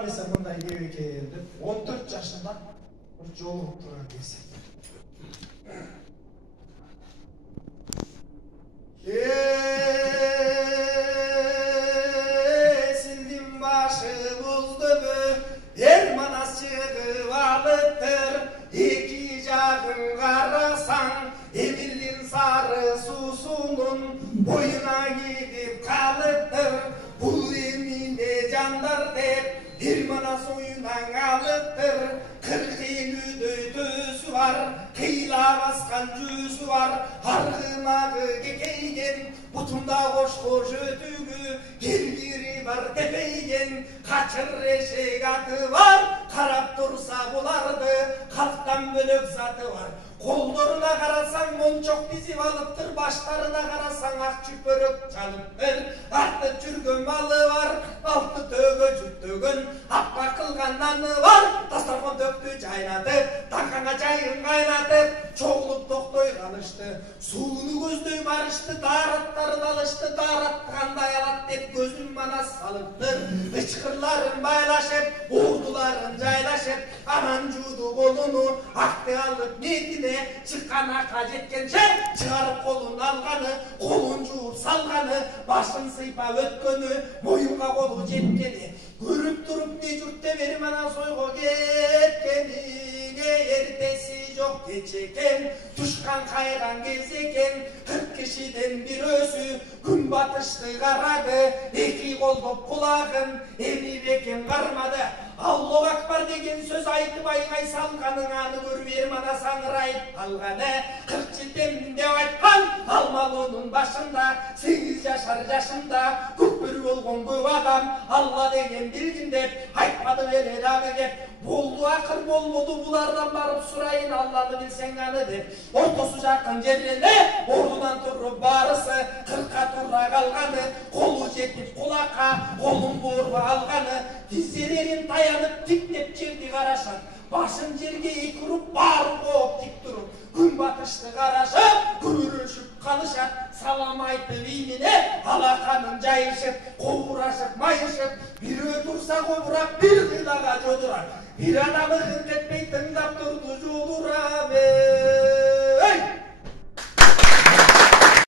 эмесе мындай кеп экен деп 14 жашында bir жолугуп турган кезек. Sildim başımızdımı Ermanas çıkıp alıptır İki жағын қарасаң Emildin sarı susunun Boyuna gidip kalıptır Бұл eminde жандар деп Ermanas oyundan alıptır 40 ülüdöy төсü var Kıyla baskan cüsü var Hargınağı kekeygen Butunda koş ötügü Gelgiri var tepeygen Kaçır eşek atı var Karap dursa bulardı Halktan bölük zatı var Kollarına karasan monçok dizip alıptır Başlarına karasan ak çüpörük çalıptır Artı çürgün malı var Altı tögü cüttügün Appa kılgan nanı var Dastarkon döktü caynatıp Tankana çayın kaynatıp Çoğulup doktoy kalıştı Suunu gözдөй barıştı Daratların alıştı Daratkanday alat dep gözün bana salıptır Hıçkırların baylaşıp Orduların caylaşıp Anan judu kolunu Aktı alıp niyetine Çıkkana kajetkençe Çıgarıp kolun alganı Kolun juup salganı Başın sıypa ötkönü Moyunga kolu jetkeni Көрүп туруп не журтте берим анан сойго кеткениге эртеси жок кеч экен тушкан кайган кез экен 40 кишиден бирөөсү күн батышты карады эки колдоп кулагын эми бекен кармады Аллаху акбар деген сөз айтып айгай салганын аны көрүп Эрманас аңырайып калганы 40 жылден деп айткан алмалуунун башында 8 жашар жашында көкбөрү болгон көп адам Алла деген билгин деп айтпады беле дагы кеп болду акыр болбоду булардан барып сурайын Алланы билсең аны деп ортосу жакын жерде ордунан туруп барысы 40ка тура калганы колу жетип кулакка колун бооруп алганы тизелерин таянып тиктеп жерди карашат башын жерге эки уруп баары кооп тик туруп күн батышты карашып күбүрөшүп калышат салам айтып ийине алаканын жайышып кобурашып майышып бирөө турса кобурап бир кыйдага жодурат бир адамы кетпей тыңдап турду жолурап